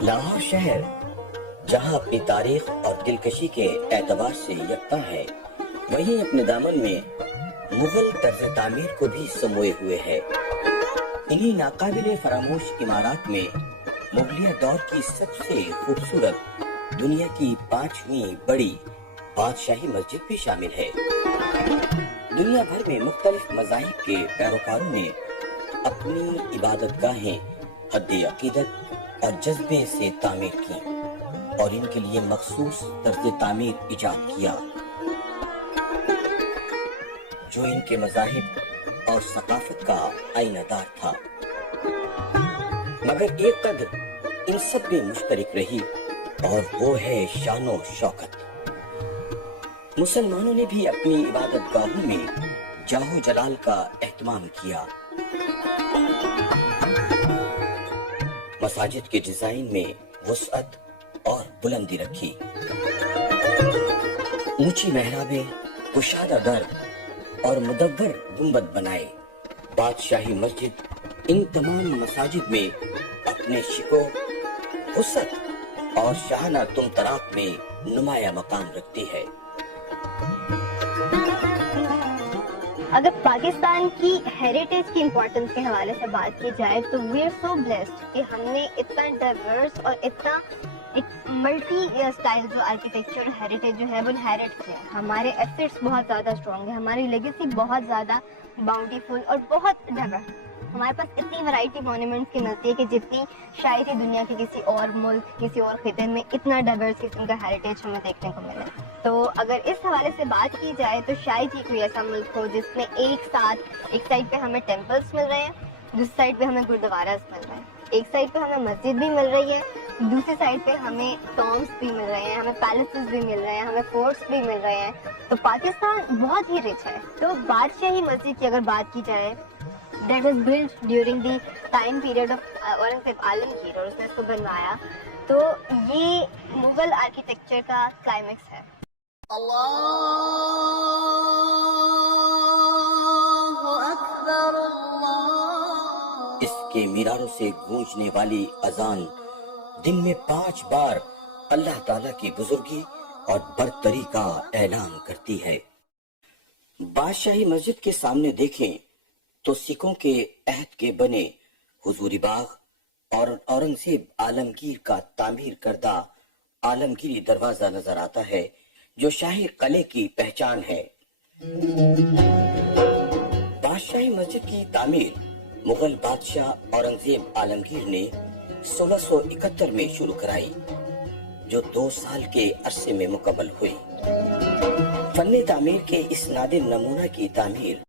لاہور شہر جہاں اپنی تاریخ اور دلکشی کے اعتبار سے یکتا ہے، وہیں اپنے دامن میں مغل طرز تعمیر کو بھی سموئے ہوئے ہے۔ انہی ناقابل فراموش عمارات میں مغلیہ دور کی سب سے خوبصورت دنیا کی 5ویں بڑی بادشاہی مسجد بھی شامل ہے۔ دنیا بھر میں مختلف مذاہب کے پیروکاروں نے اپنی عبادت گاہیں حد عقیدت اور جذبے سے تعمیر کی اور ان کے لیے مخصوص طرز تعمیر ایجاد کیا جو ان کے مذاہب اور ثقافت کا آئینہ دار تھا، مگر ایک قدر ان سب میں مشترک رہی اور وہ ہے شان و شوکت۔ مسلمانوں نے بھی اپنی عبادت گاہوں میں جاہ و جلال کا اہتمام کیا۔ مساجد کے ڈیزائن میں وسعت اور بلندی رکھی، اونچی محرابیں، کشادہ در اور مدور گنبد بنائے۔ بادشاہی مسجد ان تمام مساجد میں اپنے شکو، وسعت اور شاہانہ طمطراق میں نمایاں مقام رکھتی ہے۔ اگر پاکستان کی ہیریٹیج کی امپورٹنس کے حوالے سے بات کی جائے تو وی آر سو بلیسڈ کہ ہم نے اتنا ڈائیورس اور اتنا ایک ملٹی اسٹائل جو آرکیٹیکچر ہیریٹیج جو ہے وہ انہیریٹ کیا ہے۔ ہمارے ایسٹس بہت زیادہ اسٹرانگ ہے، ہماری لیگیسی بہت زیادہ باؤنڈیفل اور بہت ڈائیورس۔ ہمارے پاس اتنی ورائٹی مونومنٹس کی ملتی ہے کہ جتنی شاید ہی دنیا کے کسی اور ملک، کسی اور خطے میں اتنا ڈائیورس قسم کا ہیریٹیج ہمیں دیکھنے کو ملے۔ تو اگر اس حوالے سے بات کی جائے تو شاید ہی کوئی ایسا ملک ہو جس میں ایک سائڈ پہ ہمیں ٹیمپلز مل رہے ہیں، دوسری سائڈ پہ ہمیں گردواراز مل رہے ہیں، ایک سائڈ پہ ہمیں مسجد بھی مل رہی ہے، دوسری سائڈ پہ ہمیں ٹامبس بھی مل رہے ہیں، ہمیں پیلسز بھی مل رہے ہیں، ہمیں فورٹس بھی مل رہے ہیں۔ تو پاکستان بہت ہی رچ ہے۔ تو بادشاہی مسجد کی اگر بات کی جائے، that was built during the time period of Aurangzeb Alamgir, اور اس نے اس کو بنوایا۔ تو یہ مغل آرکیٹیکچر کا کلائمیکس ہے۔ اللہ اکبر اللہ۔ اس کے میناروں سے گونجنے والی اذان دن میں 5 بار اللہ تعالیٰ کی بزرگی اور برتری کا اعلان کرتی ہے۔ بادشاہی مسجد کے سامنے دیکھیں تو سکھوں کے عہد کے بنے حضوری باغ اور اورنگزیب عالمگیر کا تعمیر کردہ عالمگیری دروازہ نظر آتا ہے جو شاہی قلعے کی پہچان ہے۔ بادشاہی مسجد کی تعمیر مغل بادشاہ اورنگزیب عالمگیر نے 1671 میں شروع کرائی، جو 2 سال کے عرصے میں مکمل ہوئی۔ فن تعمیر کے اس نادر نمونہ کی تعمیر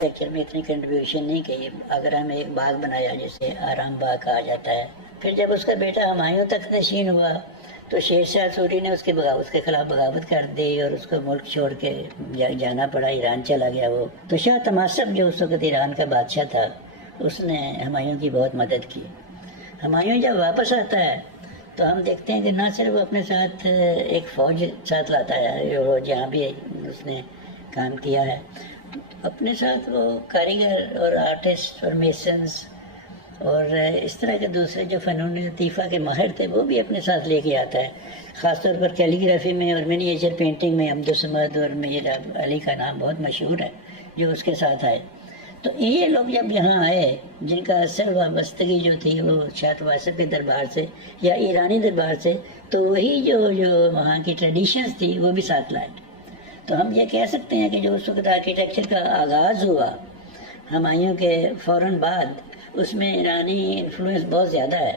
آرکیٹیکچر میں اتنی کنٹریبیوشن نہیں کی. اگر ہم ایک باغ بنایا جسے آرام باغ کہا جاتا ہے، پھر جب اس کا بیٹا ہمایوں تک نشین ہوا تو شیر شاہ سوری نے اس کے خلاف بغاوت کر دی اور اس کو ملک چھوڑ کے جانا پڑا، ایران چلا گیا وہ. تو شاہ تماسپ جو اس وقت ایران کا بادشاہ تھا اس نے ہمایوں کی بہت مدد کی. ہمایوں جب واپس آتا ہے تو ہم دیکھتے ہیں کہ نہ صرف وہ اپنے ساتھ ایک فوج ساتھ لاتا ہے، جو جہاں بھی اس نے کام کیا ہے، اپنے ساتھ وہ کاریگر اور آرٹسٹ اور میسنز اور اس طرح کے دوسرے جو فنون لطیفہ کے ماہر تھے وہ بھی اپنے ساتھ لے کے آتا ہے. خاص طور پر کیلیگرافی میں اور منیچر پینٹنگ میں عبدالصمد اور میر علی کا نام بہت مشہور ہے جو اس کے ساتھ آئے. تو یہ لوگ جب یہاں آئے جن کا اصل وابستگی جو تھی وہ شاہ تماسپ کے دربار سے یا ایرانی دربار سے، تو وہی جو وہاں کی ٹریڈیشنز تھی وہ بھی ساتھ لائے. تو ہم یہ کہہ سکتے ہیں کہ جو اس وقت آرکیٹیکچر کا آغاز ہوا ہمایوں کے فوراً بعد، اس میں ایرانی انفلوئنس بہت زیادہ ہے.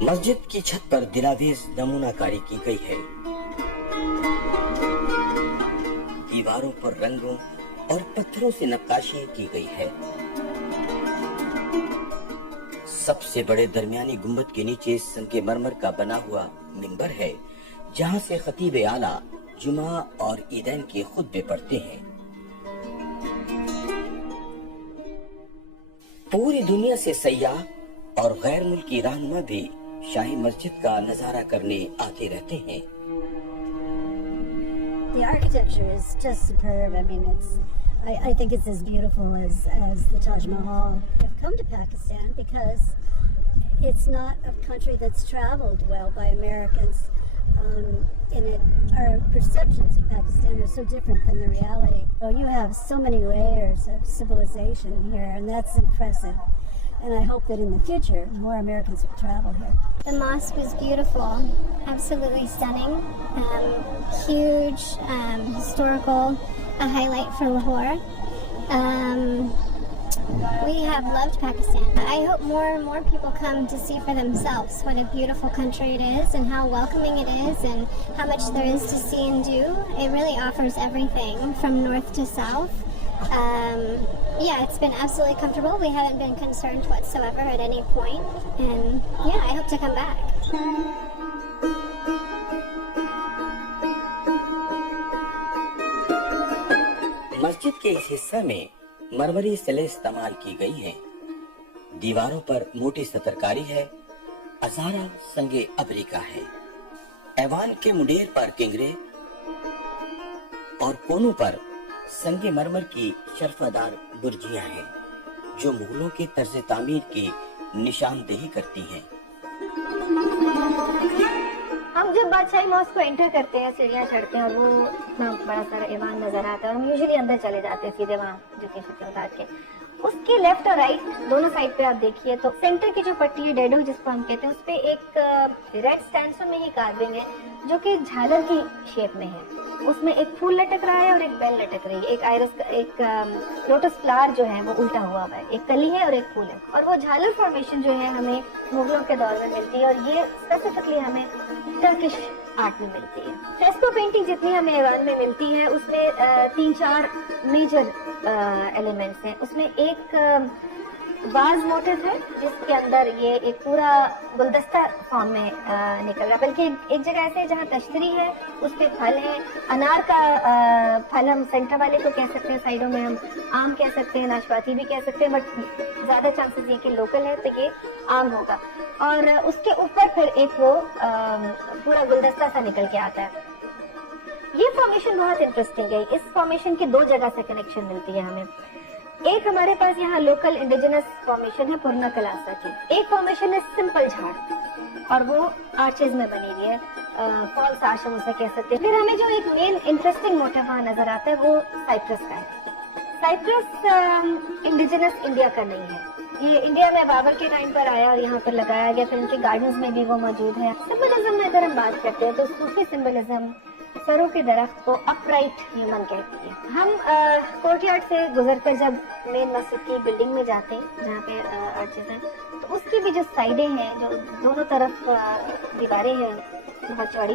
مسجد کی چھت پر دلاویز نمونہ کاری کی گئی ہے. دیواروں پر رنگوں اور پتھروں سے نقاشی کی گئی ہے. سب سے بڑے درمیانی گنبد کے نیچے سنگ مرمر کا بنا ہوا منبر ہے جہاں سے خطیب اعلیٰ جمعہ اور عیدین کے خطبے پڑھتے ہیں. پوری دنیا سے سیاح اور غیر ملکی رہنما بھی شاہی مسجد کا نظارہ کرنے آتے رہتے ہیں. The architecture is just superb. I mean, I think it's as beautiful as the Taj Mahal. I've come to Pakistan because it's not a country that's traveled well by Americans. Our perceptions of Pakistan are so different than the reality. So you have so many layers of civilization here, and that's impressive. And I hope that in the future, more Americans will travel here. The mosque was beautiful, absolutely stunning, huge, historical, a highlight for Lahore. We have loved Pakistan. I hope more and more people come to see for themselves what a beautiful country it is and how welcoming it is and how much there is to see and do. It really offers everything from north to south. Yeah, it's been absolutely comfortable. We haven't been concerned whatsoever at any point. And yeah, I hope to come back. مسجد کے اس حصہ میں مرمری سلے استعمال کی گئی ہیں. دیواروں پر موٹی سترکاری ہے. ازارہ سنگ ابری کا ہے. ایوان کے منڈیر پر کنگرے اور کونوں پر سنگ مرمر کی شرفہ دار برجیاں ہیں جو مغلوں کے طرز تعمیر کی نشاندہی کرتی ہیں. ہم جب بادشاہی ماسک کو انٹر کرتے ہیں سیڑھیاں چڑھتے ہیں اور وہ اتنا بڑا سارا ایوان نظر آتا ہے، ہم یوزلی اندر چلے جاتے ہیں سیدھے وہاں جوتی شکل اتار کے. اس کے لیفٹ اور رائٹ دونوں سائڈ پہ آپ دیکھیے تو سینٹر کی جو پٹی ہے ڈیڈو جس کو ہم کہتے ہیں، اس پہ ایک ریڈ سٹینسو میں ہی کارونگ ہے جو کہ جھالر کی شیپ میں ہے. اس میں ایک پھول لٹک رہا ہے اور ایک بیل لٹک رہی ہے. ایک آئرس کا ایک لوٹس فلاور جو ہے وہ الٹا ہوا ہے، ایک کلی ہے اور ایک پھول ہے. اور وہ جھالر فارمیشن جو ہے ہمیں مغلوں کے دور میں ملتی ہے اور یہ اسپیسیفکلی ہمیں ٹرکش آرٹ میں ملتی ہے. فریسکو پینٹنگ جتنی ہمیں ایوان میں ملتی ہے اس میں 3-4 میجر ایلیمنٹس ہیں. اس میں ایک واز موٹو ہے جس کے اندر یہ ایک پورا گلدستہ فارم میں نکل رہا ہے، بلکہ ایک جگہ ایسے ہے جہاں تشتری ہے، اس پہ پھل ہے. انار کا پھل ہم سینٹر والے کو کہہ سکتے ہیں، سائڈوں میں ہم آم کہہ سکتے ہیں، ناشپاتی بھی کہہ سکتے ہیں، بٹ زیادہ چانسز یہ کہ لوکل ہے تو یہ آم ہوگا. اور اس کے اوپر پھر ایک وہ پورا گلدستہ سا نکل کے آتا ہے. یہ فارمیشن بہت انٹرسٹنگ ہے. اس فارمیشن کی 2 جگہ سے کنیکشن ملتی ہے ہمیں. ایک ہمارے پاس یہاں لوکل انڈیجنس فارمیشن ہے پورنا کلاسا کی. ایک فارمیشن ہے سمپل جھاڑ اور وہ آرچز میں بنی ہوئی ہے، فالس آرچ ہم اسے کہہ سکتے ہیں. پھر ہمیں جو ایک مین انٹرسٹنگ موٹو وہاں نظر آتا ہے وہ سائپرس کا ہے. سائپرس انڈیجنس انڈیا کا نہیں ہے، یہ انڈیا میں بابر کے ٹائم پر آیا اور یہاں پر لگایا گیا. پھر ان کے گارڈنز میں بھی وہ موجود ہے. سمبلزم میں اگر ہم بات کرتے ہیں تو صوفی سمبلزم سروں کے درخت کو اپ رائٹ ہیومن کہتی ہے. ہم کورٹ یارڈ سے گزر کر جب مین مسجد کی بلڈنگ میں جاتے ہیں جہاں پہ آرچز ہیں تو اس کی بھی جو سائڈیں ہیں جو دونوں طرف دیواریں ہیں بہت چوڑی،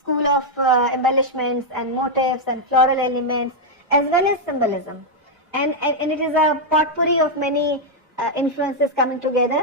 school of embellishments and motifs and floral elements as well as symbolism, and it is a potpourri of many influences coming together,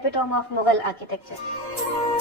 epitome of Mughal architecture.